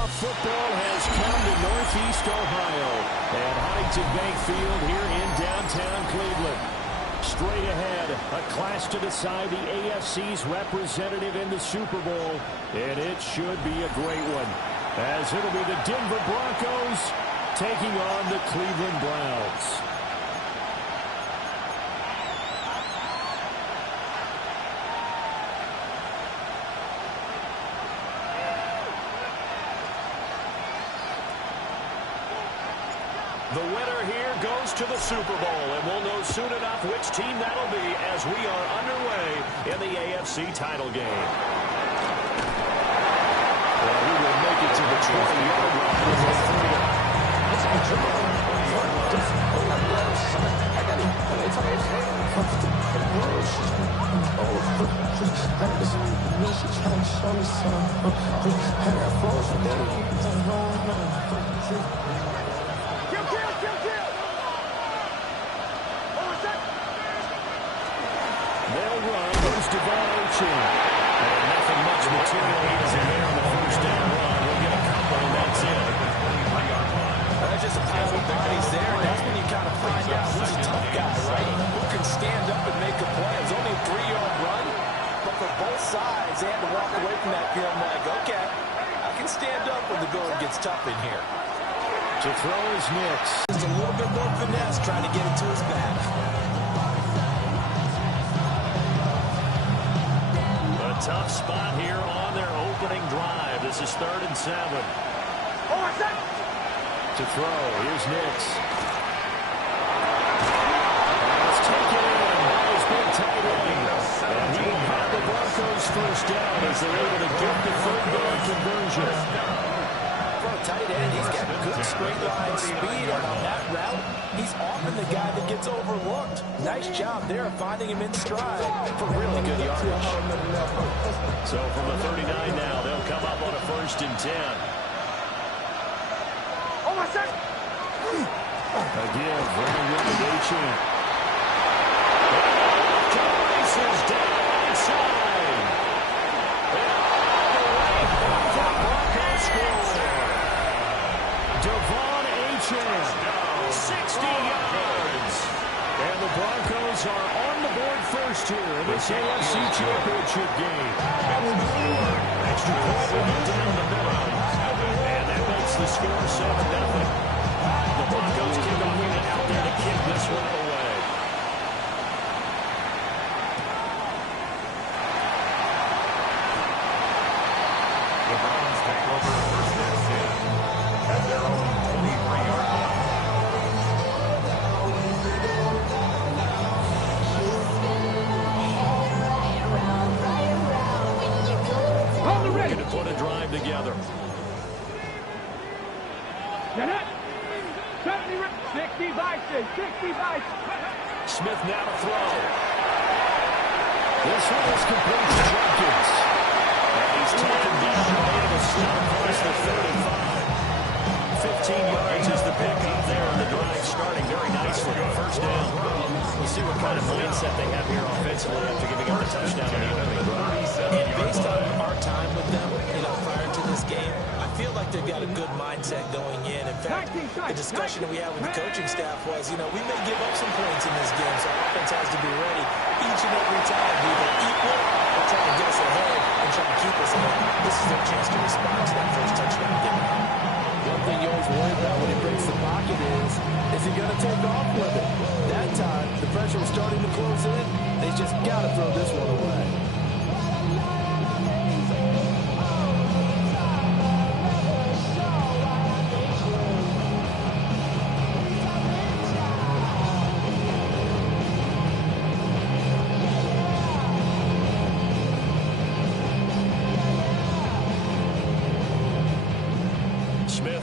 Playoff football has come to Northeast Ohio at Huntington Bank Field here in downtown Cleveland. Straight ahead, a clash to decide the AFC's representative in the Super Bowl, and it should be a great one, as it'll be the Denver Broncos taking on the Cleveland Browns. The winner here goes to the Super Bowl, and we'll know soon enough which team that'll be as we are underway in the AFC title game. Well, we will make it to the 20-yard line. They'll run. There's Devon. And nothing much material is in there on the first down run. We'll get a couple, and that's it. There's just a pile of bodies there, and that's when you kind of find out who's a tough guy, right? Who can stand up and make a play. It's only a 3-yard run, but for both sides, they had to walk away from that field like, okay, I can stand up when the going gets tough in here. To throw is Nix. Just a little bit more finesse trying to get it to his back. Tough spot here on their opening drive. This is 3rd and 7. To throw, here's Nix. It's taken in by his big tight end. And he will have the Broncos first down as they're able to get the 3rd down conversion. For a tight end, he's got good straight line speed, and on that route, he's often the guy that gets overlooked. Nice job there of finding him in stride for really good yardage. So from the 39 now, they'll come up on a 1st and 10. Again, running with the day champ. Races down inside. And all the way for the Broncos score. Devon Achane, 60 yards. And the Broncos are on the board first here in this AFC Championship game. Extra point will get down the middle. And that makes the score 7-0. The Broncos kickoff unit out there to kick this one away. The Browns take over 1st and 10 at their own 23-yard line. Ready to put a drive together. 60 by 6. Smith now to throw. This one is complete to Jenkins. And he's taken down by the stop across the 35. 15 yards is the pickup there, and the drive starting very nicely. 1st down. We'll see what kind of mindset they have here offensively after giving up a touchdown on the opening drive. And based on our time with them, prior to this game, I feel like they've got a good mindset going in. In fact, the discussion that we had with the coaching staff was, we may give up some points in this game, so our offense has to be ready each and every time to either equal or try to get us ahead and try to keep us ahead. This is their chance to respond to that first touchdown given up. One thing you always worry about when he breaks the pocket is he going to take off with it? That time, the pressure was starting to close in. They just got to throw this one away.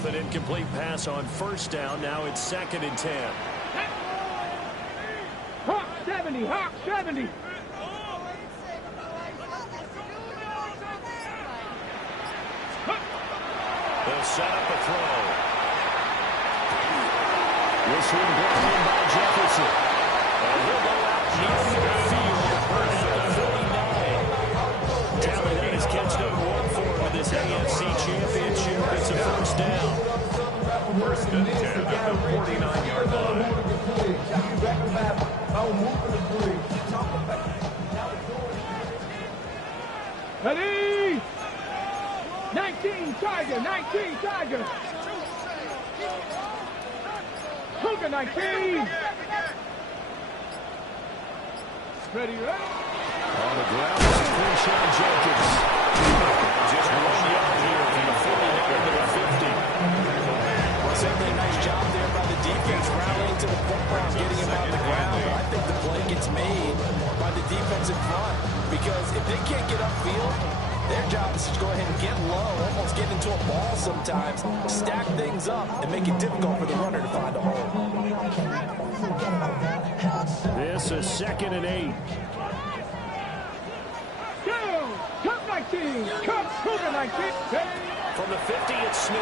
An incomplete pass on 1st down. Now it's 2nd and 10. Hawk 70. They'll set up a throw. This one brought in by Jefferson. And he'll go out near midfield at the 39. Tally, that is catch number 1 for him in this AFC Championship. It's a first down. First and 10 at the 49-yard line. Ready? 19 Tiger, 19 Tiger. Cougar 19. Ready, ready. On the ground, this is Quinshon Jenkins. Just 1 yard here from the 49 to the 50. Well, certainly a nice job there by the defense rallying to the football, getting him on the ground. But I think the play gets made by the defensive front because if they can't get upfield, their job is to go ahead and get low, almost get into a ball sometimes, stack things up, and make it difficult for the runner to find a hole. This is 2nd and 8. Down. Cup 19. Cup Cougar 19. From the 50, it's Smith.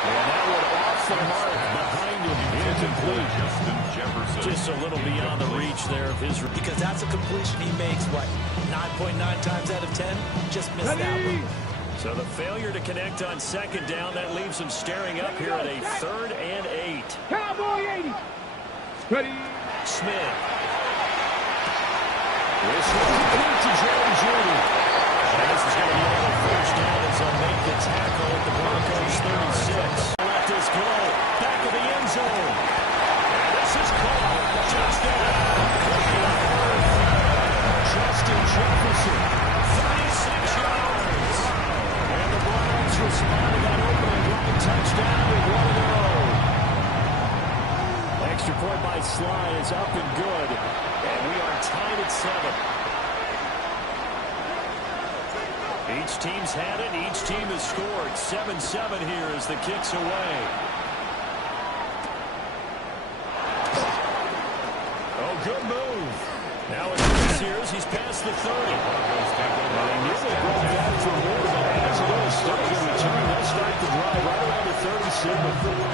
And that one off the mark behind him. Incomplete. Justin Jefferson. Just a little beyond the reach there of his. Because that's a completion he makes, what, 9.9 times out of 10? Just missed that one. So the failure to connect on 2nd down, that leaves him staring up here at a 3rd and 8. Cowboy 80. Ready. Smith. This one's complete to Jerry Jeudy. And this is going to be another first down as they'll make the tackle at the Broncos 36. Let this go. Back of the end zone. And this is called touchdown. Justin Jefferson. 36 yards. And the Broncos respond to that opening run touchdown with 1 to go. Extra point by Sly is up and good. And we are tied at 7. Each team's had it. Each team has scored. 7-7 here as the kick's away. Oh, good move. Now it's Sears. He's past the 30. Well, he nearly broke that for more, but as it is, still a good return. They'll start the drive right around the 37.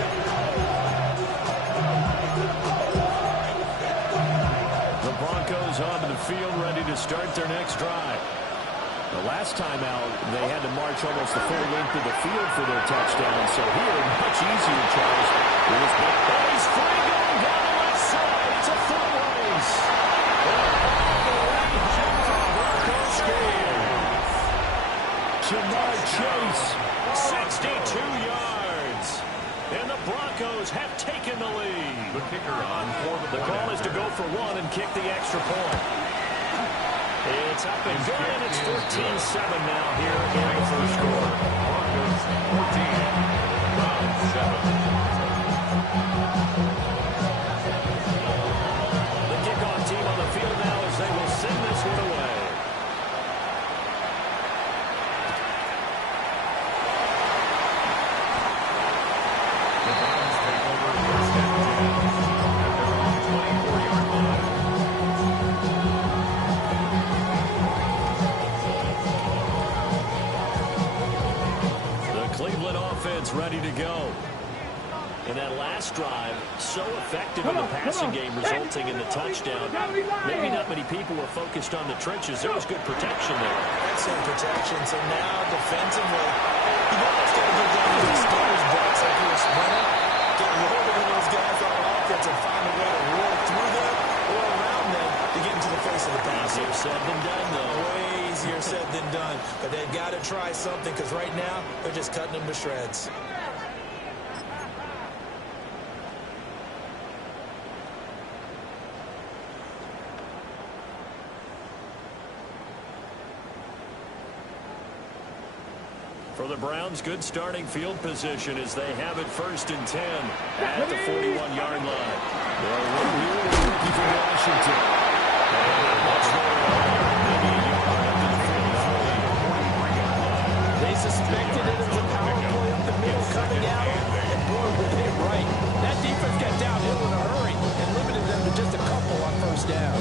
The Broncos onto the field, ready to start their next drive. The last time out, they had to march almost the full length of the field for their touchdown. So here, much easier, Charles. It was he's free going down the left side. It's a foot race. Broncos score. Jamar Chase, 62 yards. And the Broncos have taken the lead. The kicker on for The call is to go for 1 and kick the extra point. It's up and good, and it's 14-7 now here in the first quarter. Broncos 14, Browns 7. The kickoff team on the field now as they will send this one away. The Browns take over first and 10 at their own 24-yard line. Cleveland offense ready to go. And that last drive, so effective in the passing game, resulting in the touchdown. Maybe not many people were focused on the trenches. There was good protection there. Excellent protection. So now defensively, you know what's going to go down to the starters' box like you're a sprinter? Get loaded on those guys on offense and find a way to roll through them or around them to get into the face of the pass. Easier said than done, though. Way easier said than done. But they've got to try something because right now they're just cutting them to shreds. For the Browns, good starting field position as they have it 1st and 10 at the 41-yard line. They'll run here with the rookie from Washington. They suspected it was a power play up the middle coming out, and boy, were they right. That defense got downhill in a hurry and limited them to just a couple on first down.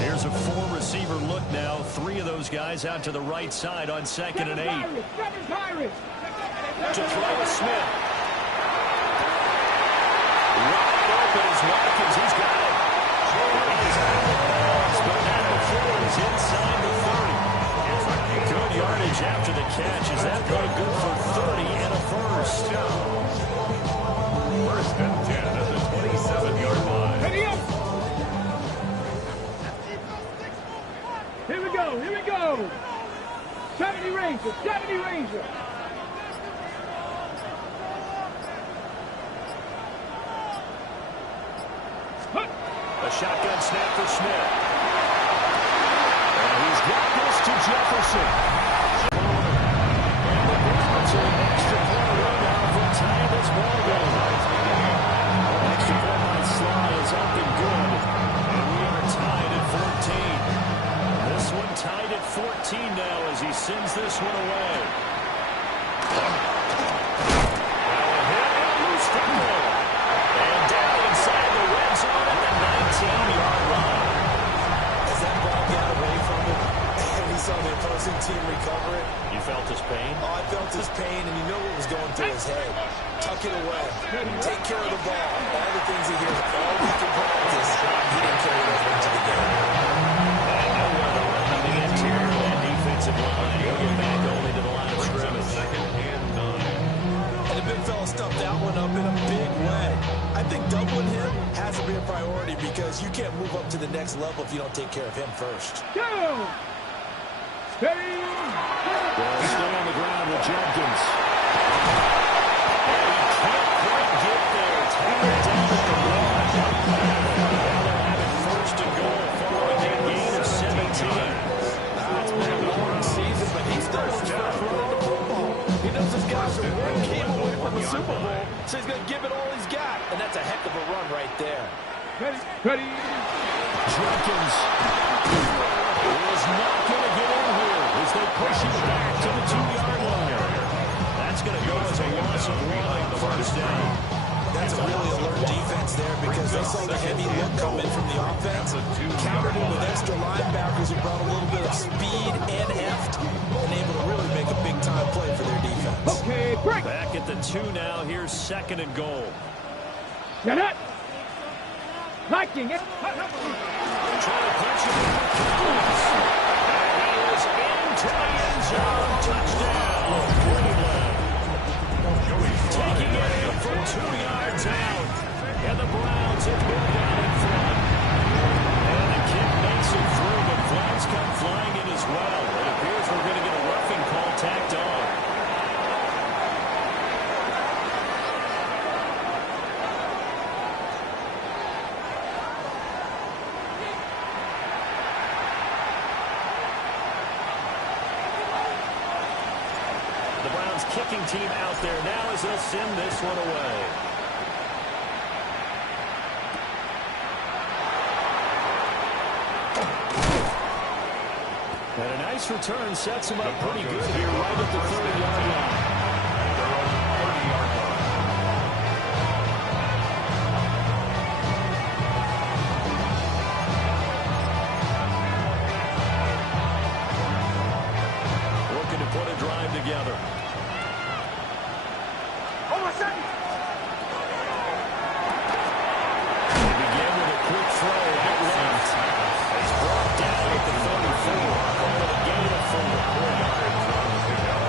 Here's a four-receiver look now. 3 of those guys out to the right side on 2nd and 8. Pirates. To throw is Smith. Wide open is Watkins. He's got it. He's out of the pass, but not before he's inside the 30. Good yardage after the catch. Is that play good for 30 and a first? First and 10 at the 27-yard line. Ready up. Here we go. Here we go. 70 Ranger. 70 Ranger. A shotgun snap for Smith. And he's got this to Jefferson. And the Browns are an extra point run now for tying this ball game. Extra point by Sly is up and good. And we are tied at 14. This one tied at 14 now as he sends this one away. Now a hit and a loose tackle. And down inside the red zone at the 19-yard line. As that ball got away from him, and he saw the opposing team recover it. You felt his pain? Oh, I felt his pain, and you know what was going through his head. Tuck it away. Take care of the ball. All the things he hears all week in practice, he didn't carry those into the game. And nowhere to run on the interior of that defensive line. He'll get back only to the line of scrimmage. Second and 9. And the big fella stuffed that one up in a big way. I think doubling him has to be a priority because you can't move up to the next level if you don't take care of him first. Go. Steady. They'll stay on the ground with Jenkins. And he can't quite get there. Taken down at the line. Now they'll have it first and goal following that gain of 17. It's been a long season, but he still wants to run the football. He knows his guys are one game away from the Super Bowl, so he's going to give it all he's got. And that's a heck of a run right there. Ready. Ready. Jenkins is not going to get in here as they push him back to the 2-yard line. That's going to go as a loss of 1 on the first down. That's a really alert defense there because they saw the heavy look come in from the offense, countered it with extra linebackers who brought a little bit of speed and heft, and able to really make a big-time play for their defense. Okay, break. Back at the 2 now. Here's second and goal. Get it. Liking it. Trying to punch it in for Collins. And he is into the end zone. Touchdown, Cleveland. Taking it in for 2 yards out. And the Browns have moved out in front. And the kick makes it through, but flags come flying in as well. It appears we're going to get a roughing call tacked on. The Browns kicking team out there now as they'll send this one away. And a nice return sets him up pretty good here right at the 30-yard line. Their own 30-yard line. Looking to put a drive together. They begin with a quick throw at left. It's brought down at the 34. Call it a gain of 4. 4 yards on the pickup.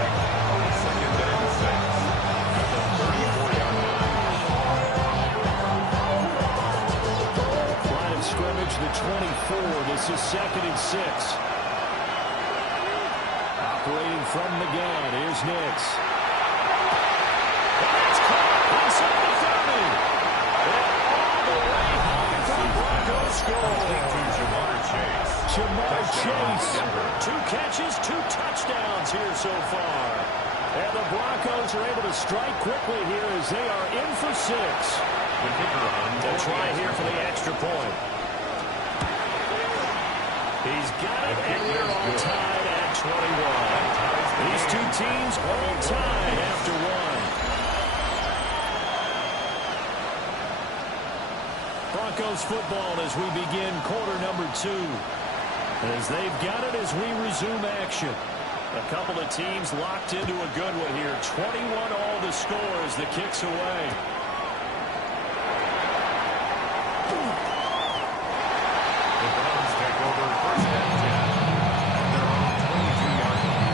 Second and 6 at the 34-yard line. Line of scrimmage, the 24. This is second and 6. Operating from the gun. Here's Nix. And it's caught inside the 30. And all the way home for the Broncos score. Jamar Chase. 2 catches, 2 touchdowns here so far. And the Broncos are able to strike quickly here as they are in for 6. They'll try here for the extra point. He's got it, and we're all tied at 21. These two teams all tied after 1. Broncos football as we begin quarter number 2. As they've got it as we resume action. A couple of teams locked into a good one here. 21 all the score as the kick's away. The Browns take over first and 10 at their own 22-yard line.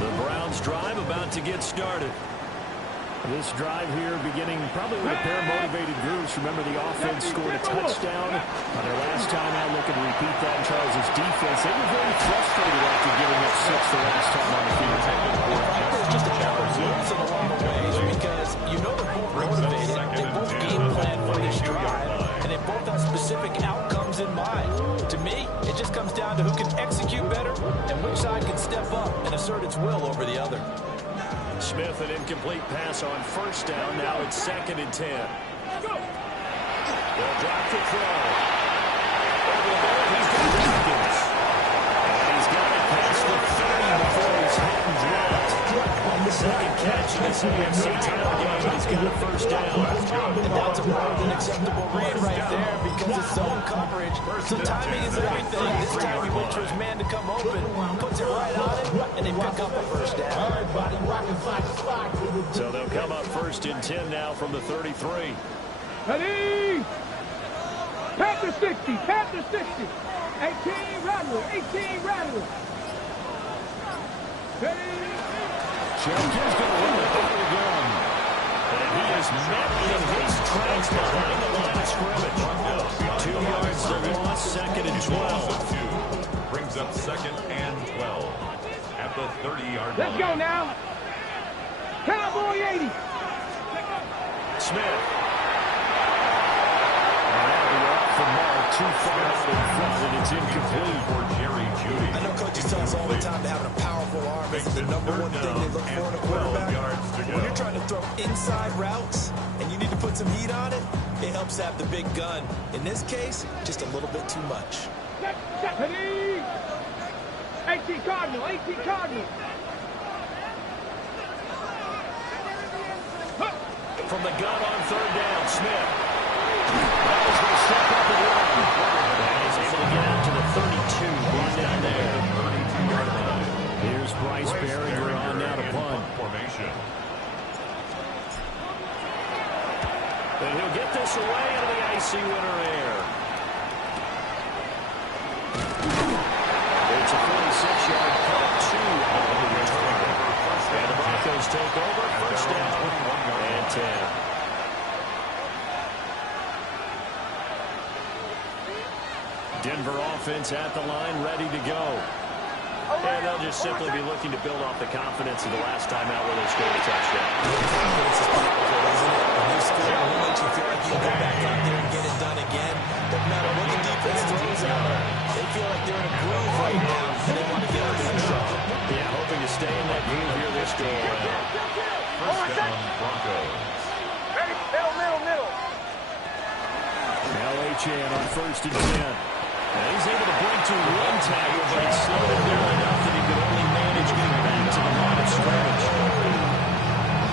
The Browns drive about to get started. This drive here beginning probably with a pair of motivated groups. Remember, the offense scored a touchdown on their last time out. Looking to repeat that in Charles' defense. They were very frustrated after giving up 6 the last time on the field. There's just a couple of losing along the way because you know they're both motivated. They both game plan for this drive, and they both have specific outcomes in mind. To me, it just comes down to who can execute better and which side can step up and assert its will over the other. Smith, an incomplete pass on first down. Now it's 2nd and 10. They'll drop the throw. Over the middle, he's got Hopkins. And he's got it past the 30 before he's hit and dropped. Second catch in this AFC title game. He's got a first down. And that's a more than acceptable read right there because it's zone coverage. So timing is everything. This time he waits for his man to come open, puts it right on it, and they pick up a first down. So they'll come up 1st and 10 now from the 33. Ready? Panther 60, Panther 60. 18 Rattler, 18 Rattler. Ready? Jenkins going to run the ball again. And he is met in his tracks behind the line of scrimmage. 2 yards to loss, 2nd and 12. Brings up 2nd and 12 at the 30-yard line. Let's go now. Cowboy 80. Smith. And that'll be off the mark, too far out in front, and it's incomplete. For Jerry Jeudy. I know coaches tell us all the time that having a powerful arm is the number one thing they look for in a quarterback. When you're trying to throw inside routes and you need to put some heat on it, it helps have the big gun. In this case, just a little bit too much. Ready? 18 Cardinal, 18 Cardinal. From the gun on 3rd down, Smith. That was going to step up and run. And he's able to get out to the 32. One down there. 32-yard line. Here's Bryce Berringer on now to punt. Formation. And he'll get this away into the icy winter air. It's a 46-yard punt, 2 on the return. And the Broncos take over, first down and 10. Denver offense at the line, ready to go. And they'll just simply be looking to build off the confidence of the last time out where they scored a touchdown. Confidence is powerful, isn't it? When you score, it makes you feel like you can go back out there and get it done again. Doesn't matter what the defense throws at them. They feel like they're in a groove right now, and they want to get under control. Yeah, hoping to stay in that groove here this go around. First down, Broncos. Ready? Middle. Now Achane on 1st and 10. And he's able to break to one tackle, but it's slowed him down enough that he could only manage getting back to the line of scrimmage.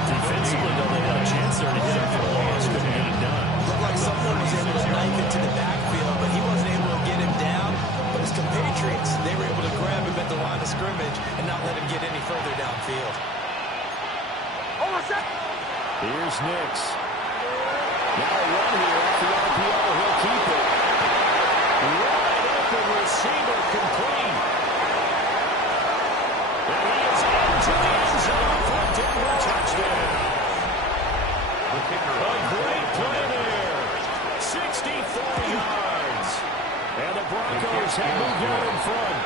Defensively, though, they had a chance there to hit him for a loss. Couldn't get it done. Looked like someone was able to knife it to the backfield, but he wasn't able to get him down. But his compatriots, they were able to grab him at the line of scrimmage and not let him get any further downfield. Here's Nix. Now a run here off the RPO. He'll keep it. Wide open receiver complete. And he is into the end zone for a Denver touchdown. A great play there. 64 yards. And the Broncos have moved out in front.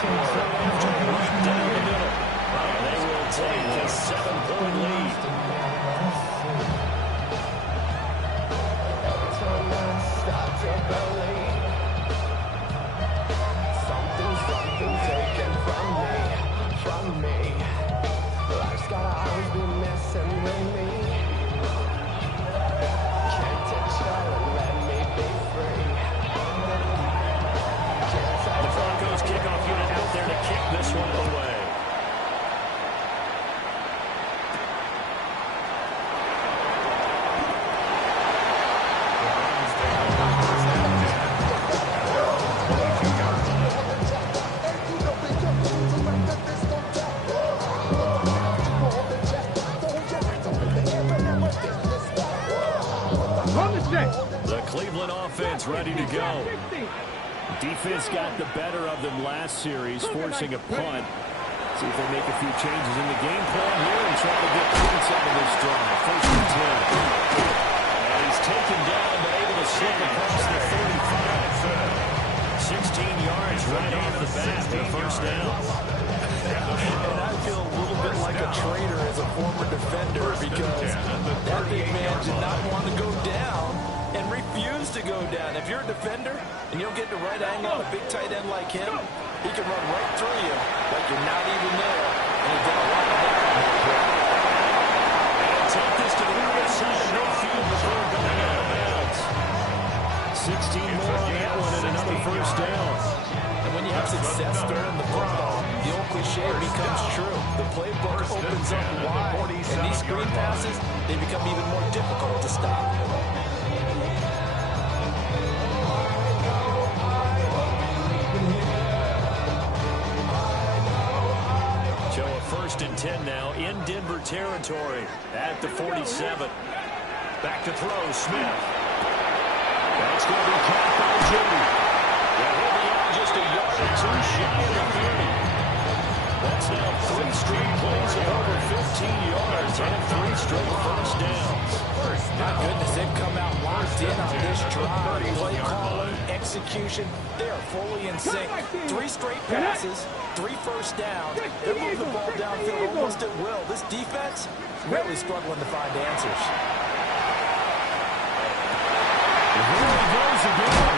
Right down the middle. And they will take a 7-point lead. This one away. The Cleveland offense ready to go. Defense got the better of them last series, forcing a punt. See if they make a few changes in the game plan here and try to get points out of this drive. First and 10. And he's taken down, but able to slip across the 35. 16 yards right off the bat for the first down. And I feel a little bit like a traitor as a former defender because that big man did not want to go down and refused to go down. If you're a defender and you don't get the right angle on a big tight end like him, he can run right through you like you're not even there. And he did a lot of that on that play. And take this to the right side of midfield before going out of bounds. 16 more on that one and another first down. And when you have success throwing the football, the old cliche becomes true. The playbook opens up wide, and these screen passes, they become even more difficult to stop. So a first and 10 now in Denver territory at the 47. Back to throw, Smith. That's going to be caught by Jeudy. He'll be out just a yard or two shy of the 30. That's now 3 straight plays of over 15 yards and 3 straight first downs. My goodness, they've come out locked in on this drive. Play calling, execution, they are fully in sync. 3 straight passes, 3 first downs. They're moving the ball downfield almost at will. This defense really struggling to find answers. Here he goes again.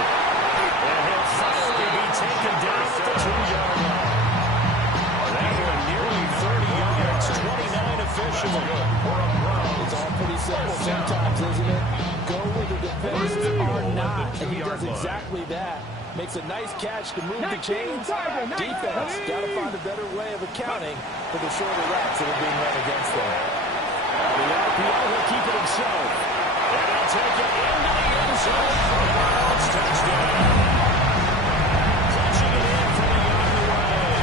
And he'll finally be taken down at the 2-yard line. That one nearly 30 yards, 29 official. It's all pretty simple sometimes, isn't it? Go where the defenders are not, and he does exactly that. Makes a nice catch to move the chains. Defense got to find a better way of accounting for the shorter routes that are being run against them. The RPO will keep it himself. And he'll take it into the end zone. Browns touchdown. Punching it in from beyond the way.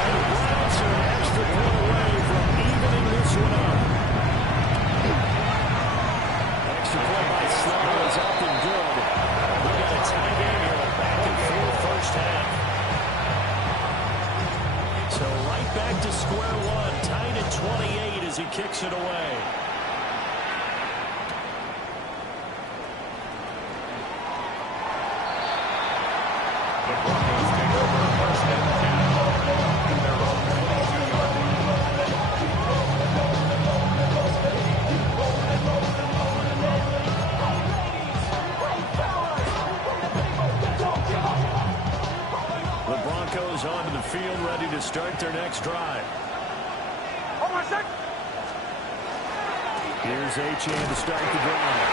And the Browns are an extra point away from evening this one up. Extra point by Slow is up and good. We got a tie game here, a back and forth first half. So right back to square one, tied at 28 as he kicks it away. The Broncos take over first and 10 at their own 22-yard The Broncos onto the field, ready to start their next drive. Here's Achane to start the drive.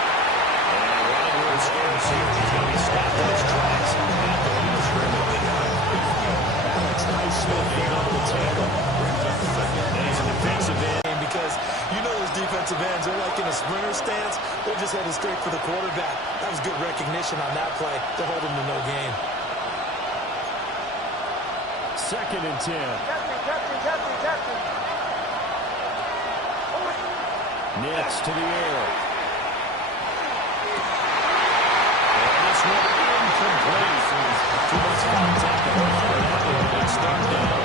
And right where it starts here, he's going to be stopped in his tracks at the line of scrimmage. Alex Highsmith being on the tackle. And he's a defensive end. Because you know those defensive ends, they're like in a sprinter stance. They're just headed straight for the quarterback. That was good recognition on that play to hold him to no gain. Second and 10. Nix to the air. And this one incomplete. Too much contact to hold for that one. Good start down.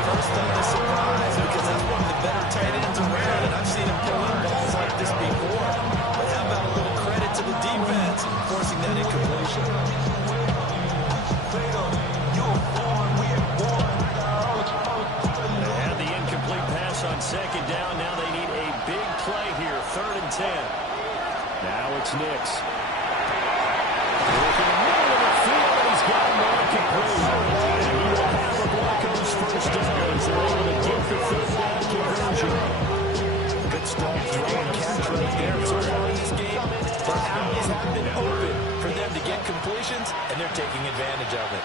First thing to surprise, because that's one of the better tight ends around, and I've seen him pull in balls like this before. But how about a little credit to the defense forcing that incompletion? They had the incomplete pass on second down. Now they need a big play here. Third and 10. Now it's Nix. Looking in the middle of the field, and he's got him incomplete. And he will have the Broncos first down as they're able to get the third down conversion. Good strong throw and catch right there. So far in this game, the avenues have been open for them to get completions, and they're taking advantage of it.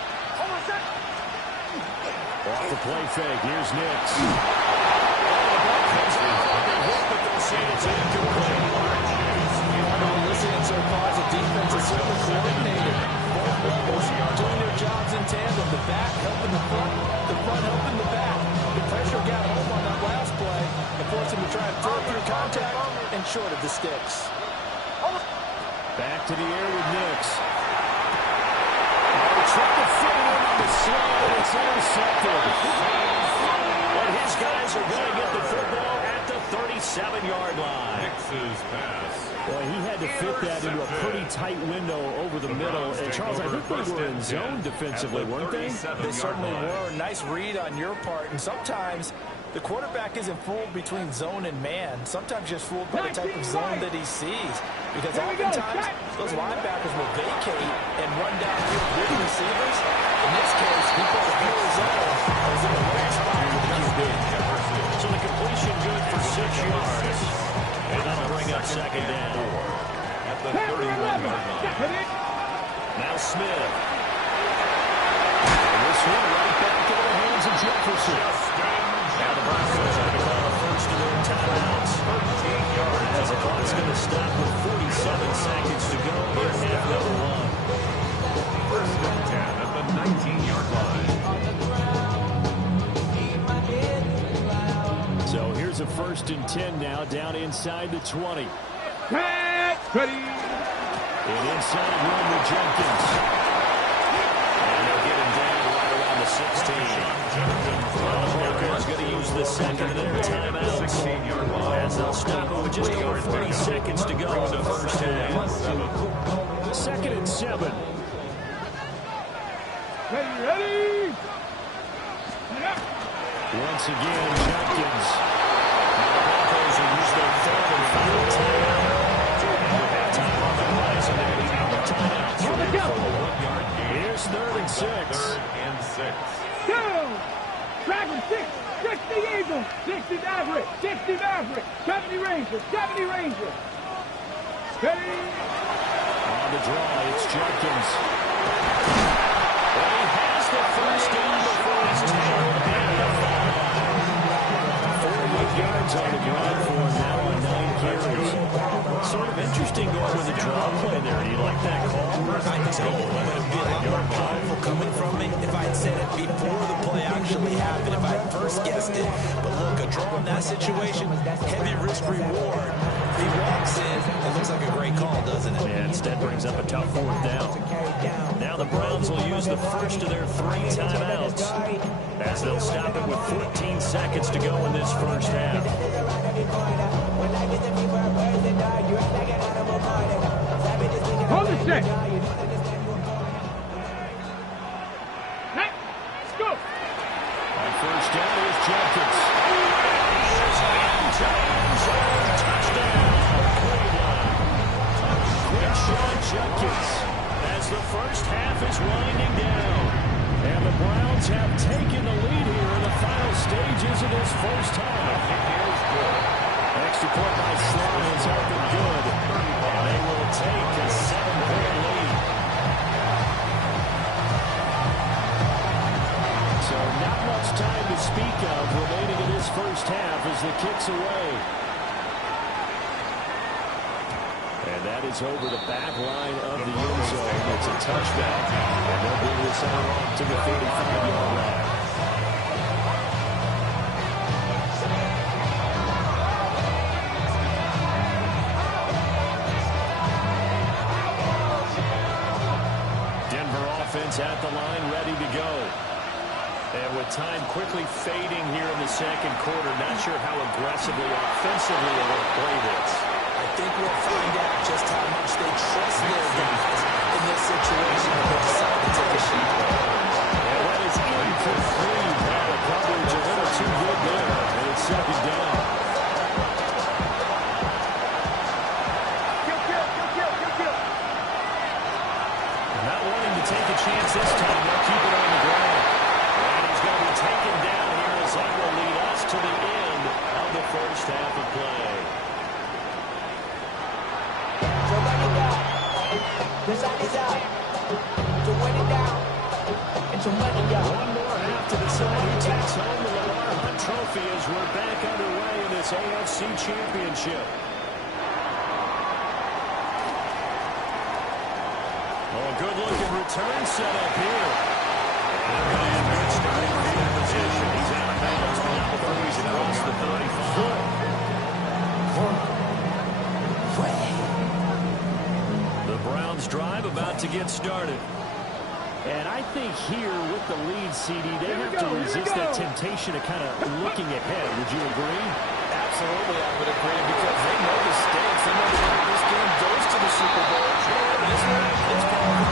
Off the play fake, here's Nix. The ball comes in, they hit, but they'll say it's incomplete. Listening so far, the defense is certainly coordinated. Both levels doing their jobs in tandem. The back helping the front helping the back. The pressure got home on that last play and forced him to try and throw through contact and short of the sticks. Back to the air with Nix. Oh, trying to fit it in on the slant. It's intercepted. But his guys are going to get the football at the 37-yard line. Nix's pass. Boy, he had to fit that into a pretty tight window over the middle. And, Charles, I think they were in zone defensively, weren't they? They certainly were. Nice read on your part. And sometimes the quarterback isn't fooled between zone and man. Sometimes just fooled by the type of zone that he sees. Because oftentimes those linebackers will vacate and run downfield with receivers. In this case, he put a pure zone. It was in the right spot with the QB. So the completion good for 6 yards. And that'll bring up second down. At the 31-yard line. Now Smith. And this one right back into the hands of Jefferson. Now the Broncos are going to call the first of their timeouts. 13 yards. As the clock's going to stop with 47 seconds to go in half number one. First and 10 at the 19-yard line. So here's a first and 10 now, down inside the 20. Ready. And inside room with Jenkins. And they'll get him down right around the 16. The Broncos going to use the second of their timeouts. 16-yard line. As they'll stop it with just over 30 seconds to go in the first half. Second and 7. Ready. Once again, Jenkins. Now the Broncos will use their third and final timeout. With halftime on the horizon, they're going to count the timeouts. On the go. Here's third and 6. Third and 6. Go. Dragon 60 Eagles, 60 Maverick, 60 Maverick, 70 Rangers, 70 Rangers. Ready. On the draw, it's Jenkins. Well, he has the first down before his tail and the follow. 48 yards on the ground for him now on 9 carries. Sort of interesting going with a draw play there. Do you like that call? I don't, but it would be a lot more powerful coming from me if I had said it before the play actually happened, if I had first guessed it. But look, a draw in that situation, heavy risk reward. He walks in, it looks like a great call, doesn't it? Yeah, instead brings up a tough fourth down. Now the Browns will use the first of their 3 timeouts as they'll stop it with 14 seconds to go in this first half. Hold it set. Let's go. On first down is Jenkins. Touchdown, Cleveland. Quick shot, Jenkins, as the first half is winding down. And the Browns have taken the lead here in the final stages of this first half. Extra point by Sloan is up and good. And they will take a 7-point lead. So not much time to speak of remaining in this first half as the kick's away. And that is over the back line of the end zone. It's a touchback. And they'll bring this on to the 35-yard line. Denver offense at the line, ready to go. And with time quickly fading here in the second quarter, not sure how aggressively, offensively they will play this. I think we'll find out just how much they trust their guys in this situation if they decide to take a shot. And that is incomplete. Now the coverage a little too good there, and it's second down. Kill. Not wanting to take a chance this time, they'll keep it on the ground. And he's going to be taken down here as that will lead us to the end of the first half of play. One more half to decide who takes home the Lamar Trophy as we're back underway in this AFC Championship. Oh, a good-looking return set up here. They're going to have good starting field position. He's out of bounds, but not before he's across the 35. The get started. And I think here with the lead, CD, they have to resist that temptation of kind of looking ahead. Would you agree? Absolutely, I would agree, because they know the stakes. They know that if this game goes to the Super Bowl, this one, it's probably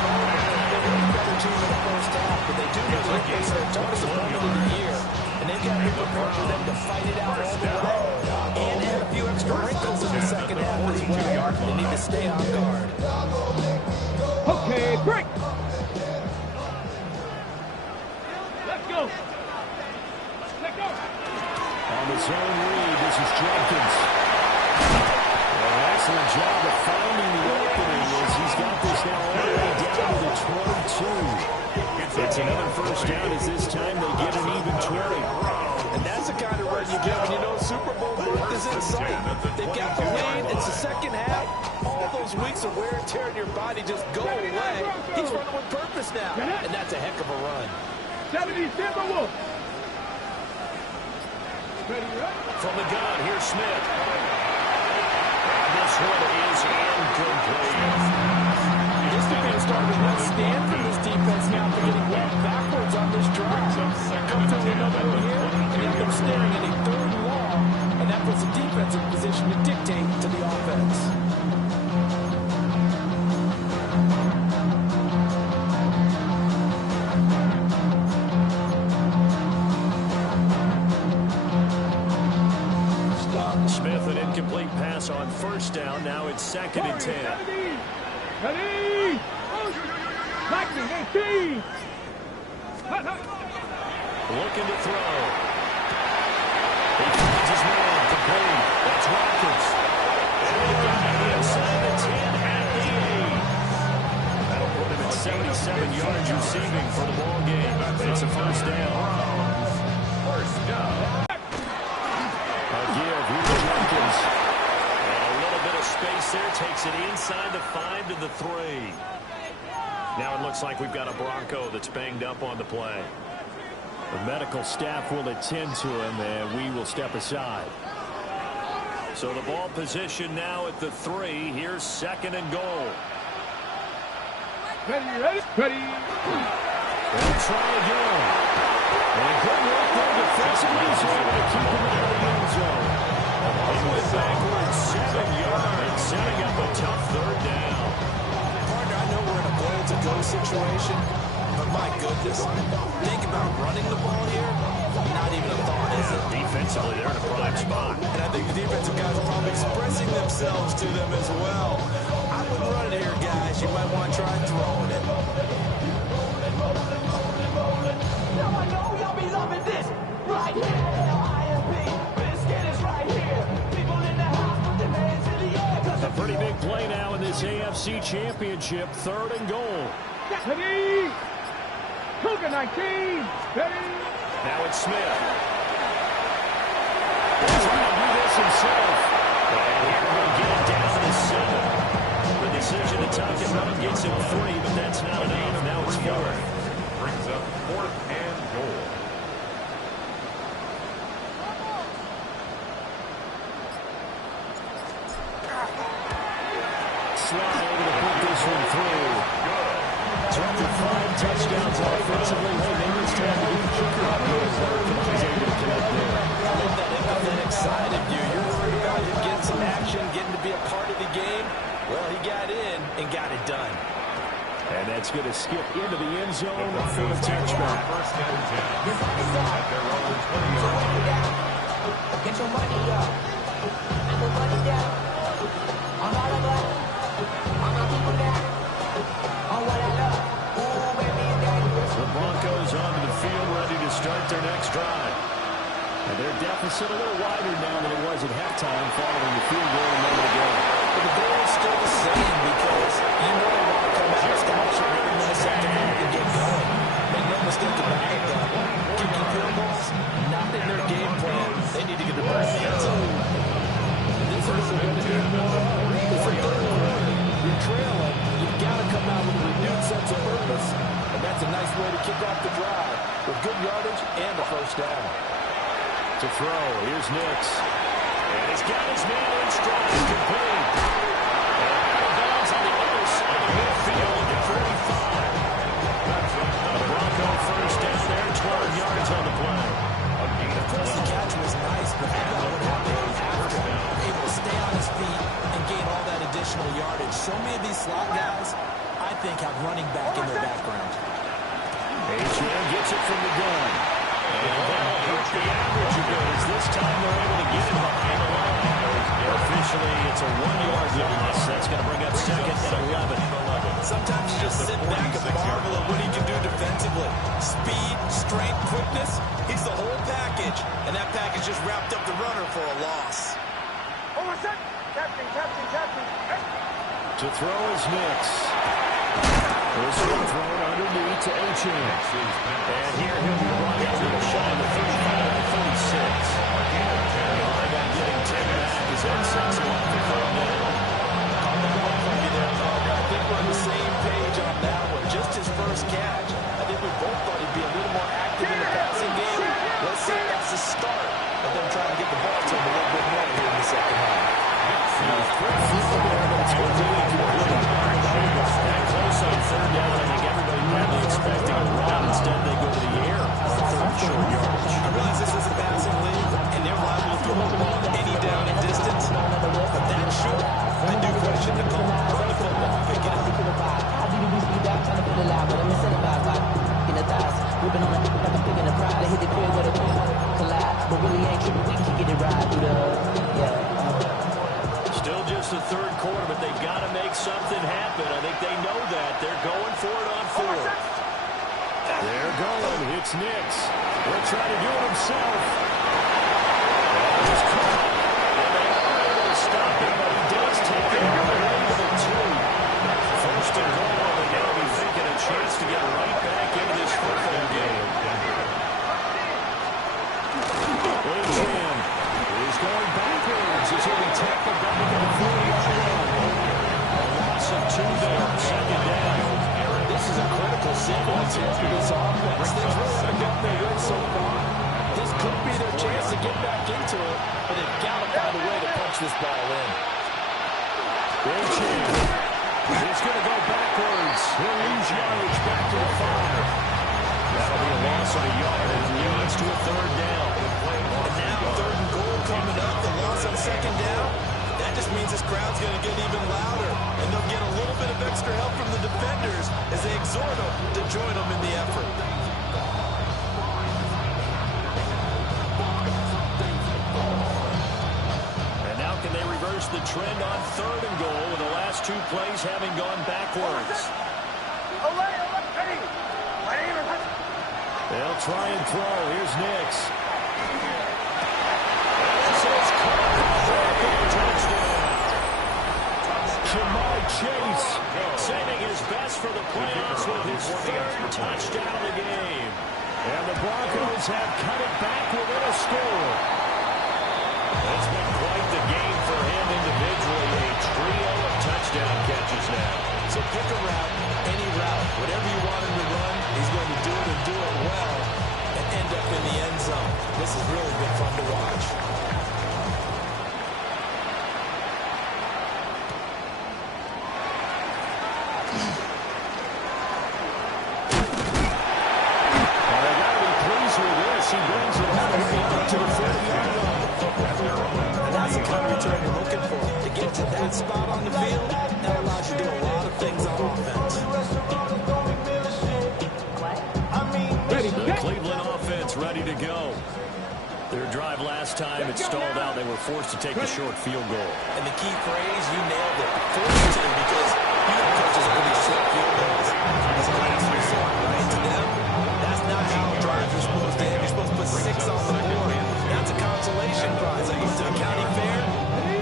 they're really a better team in the first half, but they do know that it's their toughest opponent of the year, and they've got to be prepared for them to fight it out all the way and add a few extra wrinkles in the second half as well. They need to stay on guard. Okay, break. Let's go. Let's go. On the zone read, this is Jenkins. Well, an excellent job of finding the opening as he's got this now all the way down to the 22. It's another first down as this time they get an even 20. And that's the kind of run you get when you know Super Bowl berth is in sight. They've got the lead. It's the second half. All those weeks of wear and tear in your body just go away. He's running with purpose now, and that's a heck of a run. 70 Timberwolves. From the gun, here's Smith. And this one is incomplete. This defense started to not stand for this defense now for getting whacked backwards on this drive. Come to another one here, and now they're staring at a third and long, and that puts the defense in position to dictate to the offense. Smith, an incomplete pass on first down. Now it's 2nd and 10. Ready. Lightning 18. Looking to throw. He finds his man complete. That's Watkins. And they got him inside the 10 at the 8. That'll put him at 77 yards receiving for the ball game. It's a first down. First down. Give, here's Watkins. And a little bit of space there. Takes it inside the 5 to the 3. Now it looks like we've got a Bronco that's banged up on the play. The medical staff will attend to him, and we will step aside. So the ball position now at the 3. Here's 2nd and goal. Ready. And try again. And good work there defensively. He's able to keep him out of the end zone. He went backwards 7 yards, setting up a tough third down. Partner, I know we're in a goal-to-go situation, but my goodness, think about running the ball here. Not even a thought, is it? Defensively, they're in a prime spot. And I think the defensive guys are probably expressing themselves to them as well. I wouldn't run it here, guys. You might want to try throwing it. Now I know y'all be loving this right here. L-I-M-P, Biscuit is right here. People in the house put their hands in the air. A pretty big play now in this AFC Championship. 3rd and goal. Ready. Cougar 19. Ready. Now it's Smith. He's going to do this himself. And here we get it down to 7. The decision to tuck it run gets him 3, but that's not enough. Now it's 4th. Brings up 4th and goal. Slide able to put this one through. Up to 5 touchdowns offensively. Hey, maybe it's time to get Junior up here as he's able to connect there. I love that empathetic side of you. You're worried about him getting some action, getting to be a part of the game. Well, he got in and got it done. And that's going to skip into the end zone for the touchback. First and 10. At their own 20-yard line. Get your money up. Get your money down. I'm all about it. I'm not people down. On what I love. Ooh, baby, dangerous. The Broncos onto the field, ready to start their next drive. And their deficit a little wider now than it was at halftime following the field goal a moment ago. But the goal is still the same because you know they want to come out and establish a rhythm in the second half and get going. Make no mistake about it, though. Kicking field goals, not in their game plan. They need to get the ball in the end zone. This is a good game. It's a third quarter. You're trailing. You've got to come out with a renewed sense of purpose. And that's a nice way to kick off the drive with good yardage and a first down. To throw, here's Nix. And he's got his man in stride, complete. And out of bounds on the other side of midfield at 35. running back in their background. H.M. gets it from the gun. And that'll hurt the average a bit as this time they're able to get it behind the line. And officially, it's a 1-yard loss. That's going to bring up second and 11. Sometimes you just sit back and marvel at what he can do defensively. Speed, strength, quickness. He's the whole package. And that package just wrapped up the runner for a loss. Oh, what's that? Captain. To throw is Nix. This one thrown underneath to H.M. And here he'll be brought down to the shot of 35 to 36. Oregon getting 10 back as that sets him up for third down. I think we're on the same page on that one. Just his first catch. I think we both thought he'd be a little more active in the passing game. Let's see if that's the start of them trying to get the ball to him a little bit more here in the second half. That close on third down, I think everybody probably expecting a run. Instead, they go to the air on third and short yardage. I realize this is a passing league, and they're liable to throw the ball any down and distance. But that short, I do question the call. Run the football, pick it up. Still just the third quarter, but they've got to make something happen. I think they know that. They're going for it on fourth. They're going. It's Nix. He'll try to do it himself. He's caught. And they are able to stop him, but he does take it all the way to the 2. First and goal, and now he's thinking a chance to get right back into this football game. H.M. is going backwards as he'll be tackled back at the 40-yard line. A loss of 2 there, second down. This is a critical sequence here for this offense. They've really haven't gotten their way so far. This could be their chance to get back into it, but they've got to find a way to punch this ball in. H.M. is going to go backwards. He'll lose yardage back to the 5. That'll be a loss of a yard and leads to a third down. And now third and goal coming up. The loss on second down. That just means this crowd's going to get even louder. And they'll get a little bit of extra help from the defenders as they exhort them to join them in the effort. And now can they reverse the trend on third and goal with the last 2 plays having gone backwards? They'll try and throw. Here's Nix. This is caught. Touchdown. Jamar Chase saving his best for the playoffs with his 3rd touchdown of the game. And the Broncos have cut it back within a score. It's been quite the game for him individually. A trio of touchdown catches now. So pick a route, any route, whatever you want him to run, he's going to do it and do it well and end up in the end zone. This has really been fun to watch. Well, they got to be pleased with this. He brings it out to the 40-yard line. And that's the kind of return you're looking for. To get to that spot on the field, that allows you to do a lot of things on offense. The Cleveland offense ready to go. Their drive last time, it stalled out. They were forced to take the short field goal. And the key phrase, you nailed it. Forced to, because you know coaches are really short field goals. It's a last resort, right? To them, that's not how drives are supposed to end. You're supposed to put 6 on the board. That's a consolation prize. Like to the county fair,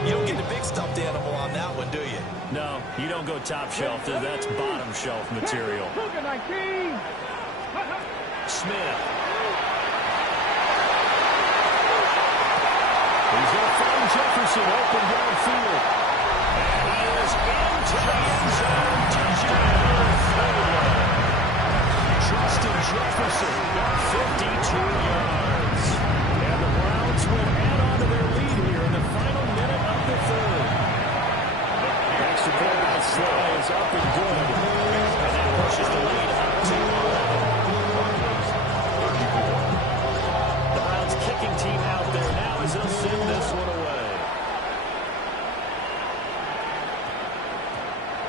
you don't get the big stuffed animal on that one, do you? No, you don't go top shelf. That's bottom shelf material. Smith. He's going to find Jefferson open downfield. And he is into the end zone. Touchdown. Justin Jefferson, 52 yards. And the Browns will add on to their lead here in the final minute of the 3rd. Extra point by Sly is up and good. And that pushes the lead up to 11. The Browns kicking team out there now as they'll send this one away.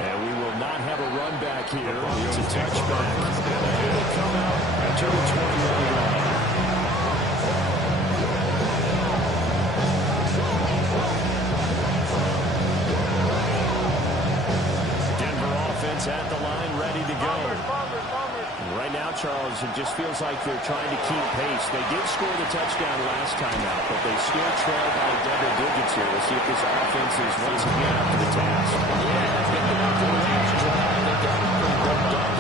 And we will not have a run back back here. It's a touchback. And they come out to the 20-yard line. Denver offense at the line, ready to go. Right now, Charles, it just feels like they're trying to keep pace. They did score the touchdown last time out, but they still trail by double digits here. We'll see if this offense is once again up to the task. Yeah, I think they're up to the last drive. They got pretty worked up.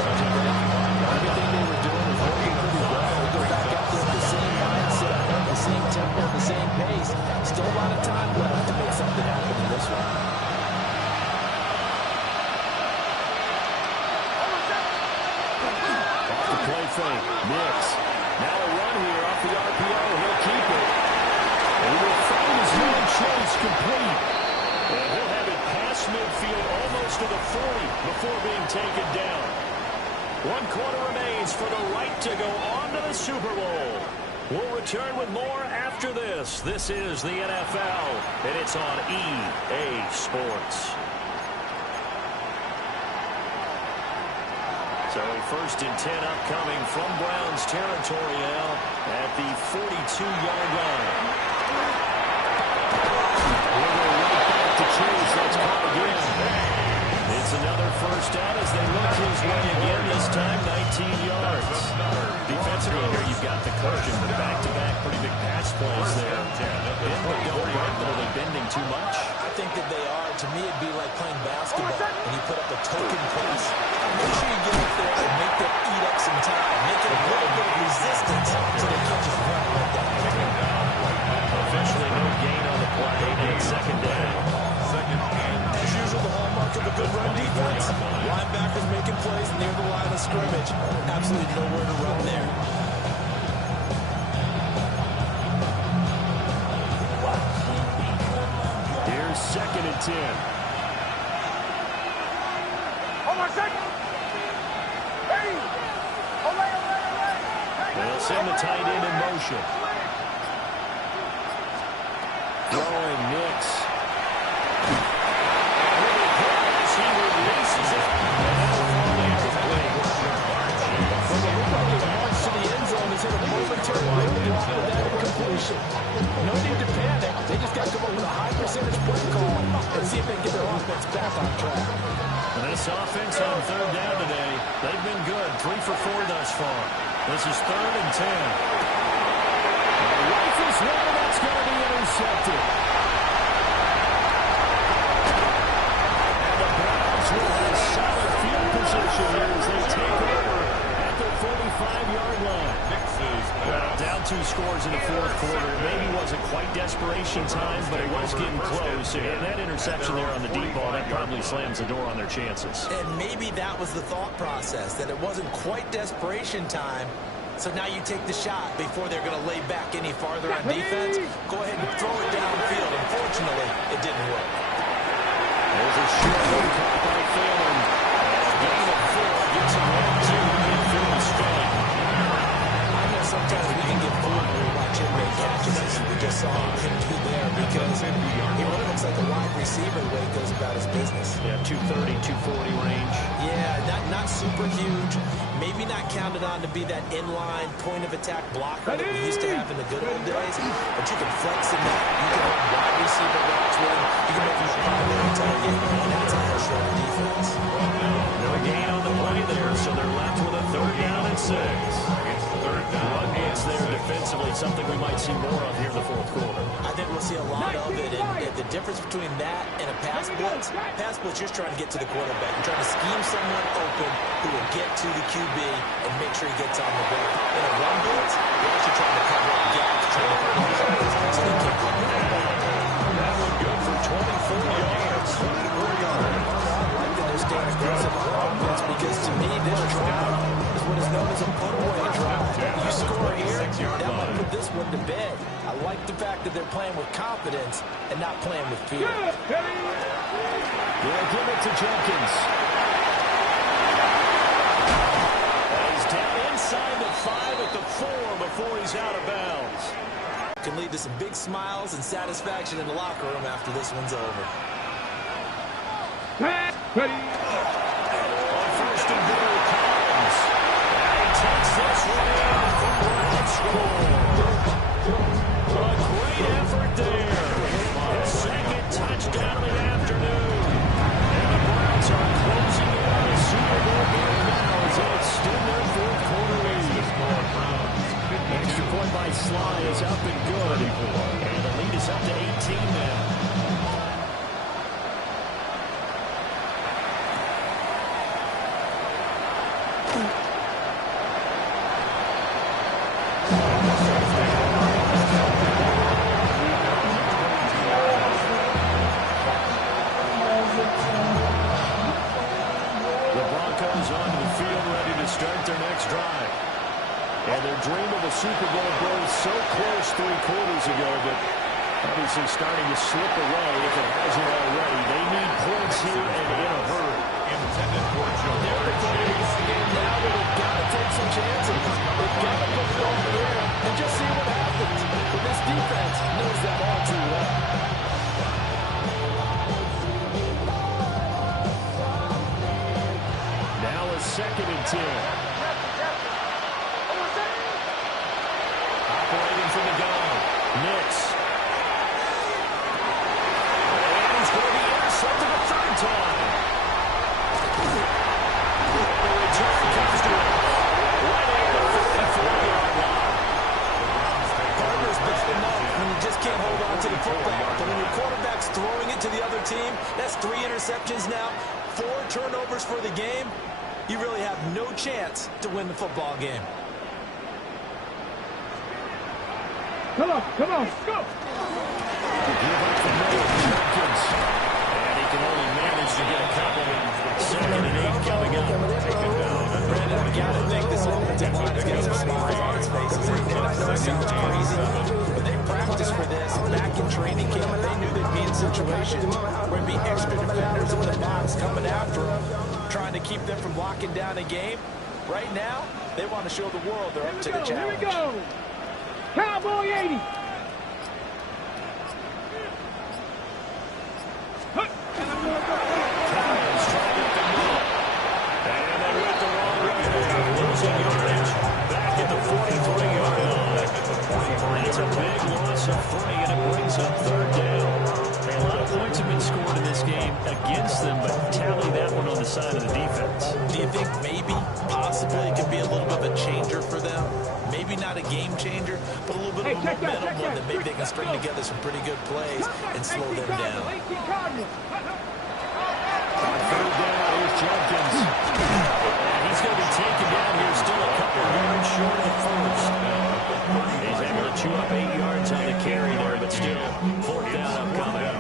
Everything they were doing was working pretty well. They go back out there with the same mindset, the same tempo, the same pace. Still a lot of time left to make something happen in this one. Play fake. Nix. Now a run here off the RPO. He'll keep it. And he will find his man chase complete. And he'll have it past midfield almost to the 40 before being taken down. 1 quarter remains for the right to go on to the Super Bowl. We'll return with more after this. This is the NFL, and it's on EA Sports. So a 1st and 10 upcoming from Browns territory now at the 42-yard line. We'll go right back to Chase. Let's call again. It's another 1st down as they look his way again, this time 19 yards. Defensively here, you've got the coach and the back-to-back pretty big pass plays there. Input don't break, but are they bending too much? I think that they are. To me, it'd be like playing basketball when you put up a token pass. Make sure you get up there and make them eat up some time. Make it a little bit of resistance so they can't just run right down. Officially no gain on the play, and it's 2nd down. As usual, the hallmark of a good run defense. Linebackers making plays near the line of scrimmage. Absolutely nowhere to run there. Here's 2nd and 10. They'll send the tight end in motion. Throwing Nix. He releases it. From the look like his march to the end zone, he's hit a momentary roadblock with that incompletion. No need to panic. They just got to come up with a high percentage play call and see if they can get their offense back on track. And this offense on 3rd down today, they've been good. 3 for 4 thus far. This is 3rd and 10. Rifles one, that's going to be intercepted. And the Browns will have solid field position here as they take over at the 45-yard line. Well, down 2 scores in the 4th quarter. Maybe wasn't quite desperation time, but it was getting close. And that interception there on the deep ball, that probably slams the door on their chances. And maybe that was the thought process, that it wasn't quite desperation time. So now you take the shot before they're going to lay back any farther on defense. Go ahead and throw it downfield. Unfortunately, it didn't work. There's a short one caught by Phelan. Gain of 4 gets him 1-2 infield strike. I know sometimes we can get fooled when we watch him make catches, as we just saw him do there, because he really looks like a wide receiver the way he goes about his business. Yeah, 230, 240 range. Yeah, not super huge. Maybe not counted on to be that inline point-of-attack blocker that we used to have in the good old days, but you can flex in that. You can run wide receiver routes with him. You can make him a primary target, and that's how you show the defense. No gain on the play there, so they're left with a 3rd down and 6. Run blitz there defensively, something we might see more of here in the 4th quarter. I think we'll see a lot of it, and the difference between that and a pass blitz, you're just trying to get to the quarterback. You're trying to scheme someone open who will get to the QB and make sure he gets on the ball. In a run blitz, you're actually trying to cover up gaps, trying to cover up holes so they can't come in the ball. That one good for 24 yards. 24 yards. I like that they're staying aggressive on offense because, to me, this drive is what is known as a put-away drive. You score here, that might put this one to bed. I like the fact that they're playing with confidence and not playing with fear. They'll give it to Jenkins. He's down inside the 5 at the 4 before he's out of bounds. Can lead to some big smiles and satisfaction in the locker room after this one's over. On 1st and this one in from right score. A great effort there. His second touchdown of the afternoon. And the Browns are closing in on a Super Bowl game now as they extend their fourth quarter lead. Extra point by Sly is up and good. And the lead is up to 18 now. The Broncos onto the field ready to start their next drive. And their dream of a Super Bowl broke so close 3 quarters ago, but obviously starting to slip away if it hasn't already. They need points here and in a hurry. Intended for Joe. They're the players in the game now that have got to take some chances. They've got to put it over there and just see what happens. But this defense knows that all too well. Now a 2nd and 10. Operating from the gun. Nix. And he's going to be intercepted a 3rd time. The return comes to him. Right at the 54-yard line. Partners best enough when you just can't hold on to the football. But when your quarterback's throwing it to the other team, that's 3 interceptions now, 4 turnovers for the game. You really have no chance to win the football game. Come on, go! Give up the middle, Jenkins. And he can only manage to get a couple. 2nd and 8 coming up. Brandon, we got to think this offensive line is getting some smiles on its faces. And I know it sounds crazy, but they practiced for this back in training camp. They knew they'd be in a situation where there'd be extra defenders in the box coming after them, trying to keep them from locking down a game. Right now, they want to show the world they're up to the challenge. Here we go! Cowboy 80! Cowboys trying to get the middle. And they went the wrong way. Losing yardage. Back at the 43-yard line. That's a big loss of 3, and it brings up 3rd down. A lot of points have been scored in this game against them, but tally that one on the side of the defense. Do you think maybe, possibly, it could be a little bit of a changer for them? Maybe not a game changer, but a little bit of a momentum one that maybe they can string together some pretty good plays and slow them down. On 3rd down, here's Jenkins. And he's going to be taken down here, still a couple yards short of the 1st. He's able to chew up 8 yards on the carry there, but still 4th down upcoming.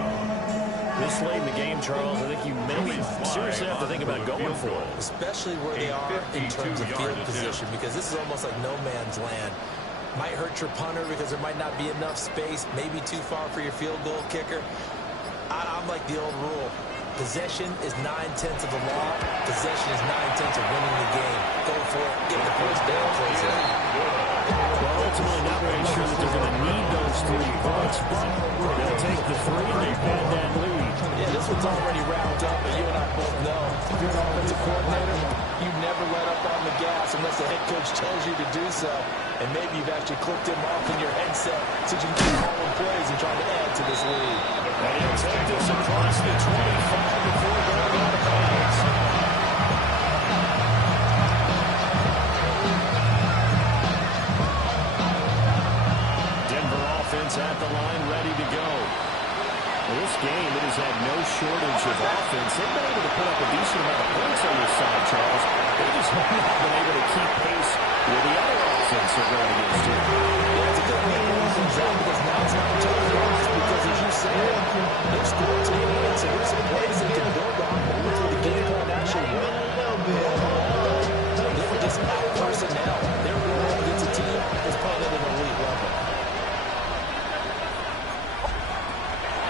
This late in the game, Charles, I think you maybe seriously have to think about going for it. Especially where they are in terms of field position, because this is almost like no man's land. Might hurt your punter because there might not be enough space, maybe too far for your field goal kicker. I'm like the old rule. Possession is 9/10 of the law. Possession is 9/10 of winning the game. Go for it. Get the first down. Close it out. Well, ultimately not very sure that they're going to need those 3 points, but they'll take the 3 and they pad that lead. Yeah, this one's already wrapped up, but you and I both know if you're an offensive coordinator, you never let up on the gas unless the head coach tells you to do so. And maybe you've actually clicked him off in your headset so you can keep calling plays and trying to add to this lead. And he'll take this across the 25 before going out of bounds. Denver offense at the line, ready to go. This game, it has had no shortage of offense. They've been able to put up a decent amount of points on this side, Charles. They just have not been able to keep pace with the other offense they're going against here. That's a good way to close things out because now it's not totally lost because, as you said, they've scored to the end, so there's some plays they can build on before the game plan actually went. They were just out personnel. They were going up against a team that's playing at an elite level.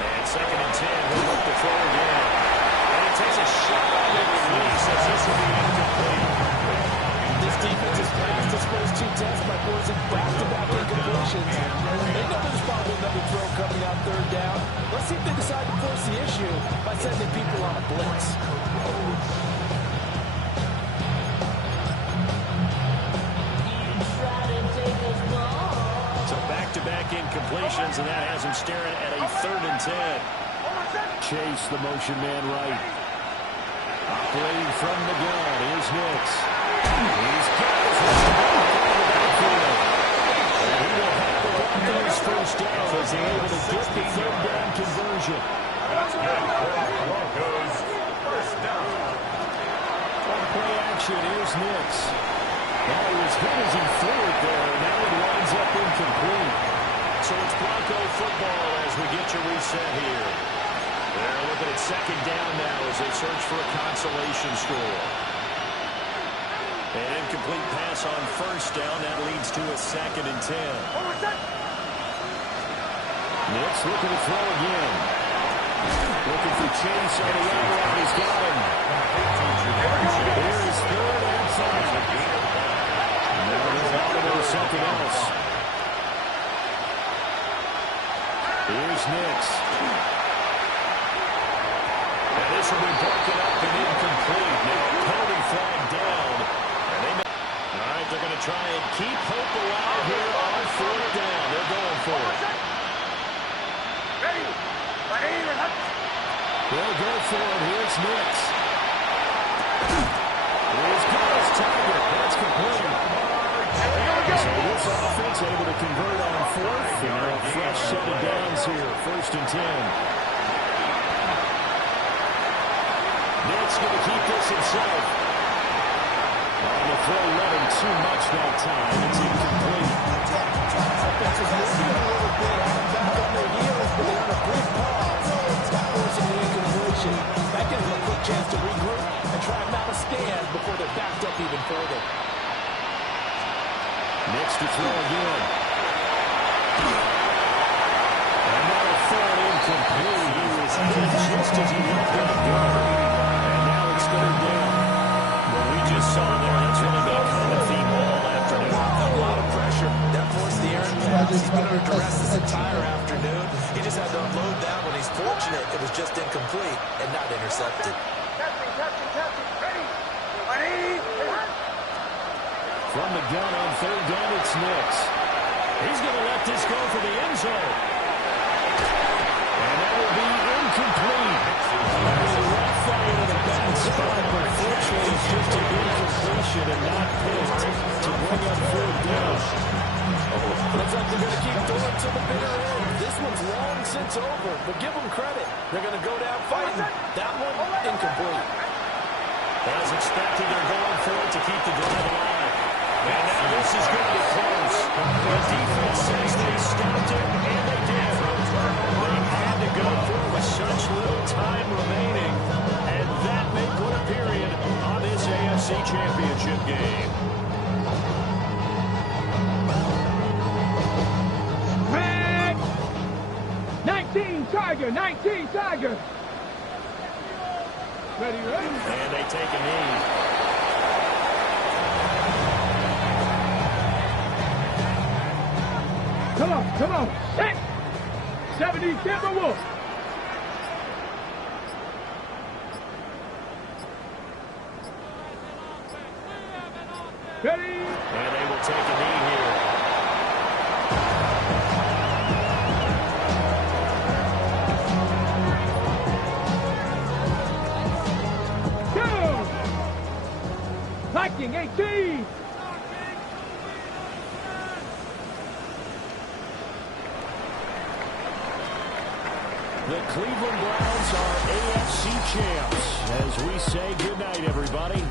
And 2nd and 10, we'll look to throw again. And he takes a shot on the release as this will be incomplete. This defense is playing to Spurs 2 tests by forcing back-to-back incompletions. They know there's probably another throw coming out 3rd down. Let's see if they decide to force the issue by sending people on a blitz. incompletions, and that has him staring at a 3rd and 10. Chase, the motion man right. Operating from the gun is Nix. He's got his backfield. And he will have the Broncos first down as they're able to get the 3rd down conversion. That's good for the Broncos. First down. On play action, here's Nix. Now he was hit as he threw it there. Now it winds up incomplete. So it's Bronco football as we get your reset here. They're looking at 2nd down now as they search for a consolation score. An incomplete pass on 1st down. That leads to a 2nd and 10. Nix looking to throw again. Looking for Chase on the other route. He's got him. Here's 3rd and 5. Now they're out of something else. Here's Nix. And this will be broken up and incomplete. Now Cody flag down. All right, they're going to try and keep hope alive here on 4th down. They're going for it. They'll go for it. Here's Nix. Here's Carl's target. That's complete. So this offense able to convert on 4th. And now a fresh set of downs here. 1st and 10. Nix going to keep this himself. On the throw, running too much that time. It's incomplete. Offense is moving a little bit. Back on their heels, but they're on a brief pause. Stop forcing the incompletion. That gives them a quick chance to regroup and try and mount a stand before they're backed up even further. Nix to throw again. And now a third incomplete. He was hit just as he looked at the gun. And now it's 3rd down. What we just saw there, that's really been a common theme all afternoon. A lot of pressure. That forced the Aaron pass. He's been under duress this entire afternoon. He just had to unload that one. He's fortunate it was just incomplete and not intercepted. From the gun on 3rd down, it's Nix. He's going to let this go for the end zone. And that will be incomplete. The right fire to the bad spot, but fortunately it's just an incompletion and not picked to bring up 3rd down. Looks like they're going to keep going to the bitter end. This one's long since over, but give them credit. They're going to go down fighting. That one, incomplete. As expected, they're going for it to keep the drive alive. And now this is going to be close. The defense says they stopped it, and they did. They had to go for it with such little time remaining, and that may put a period on this AFC Championship game. Red! 19 Tiger, 19 Tiger. Ready? And they take a knee. Come on. Set. 70 Timberwolves. Ready? And they will take a knee here. Go! Viking 18. The Cleveland Browns are AFC champs. As we say goodnight, everybody.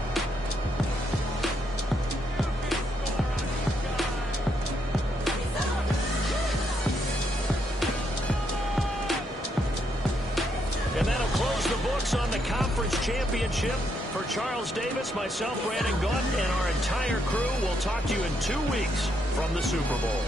And that'll close the books on the conference championship. For Charles Davis, myself, Brandon Gaunt, and our entire crew, we'll talk to you in 2 weeks from the Super Bowl.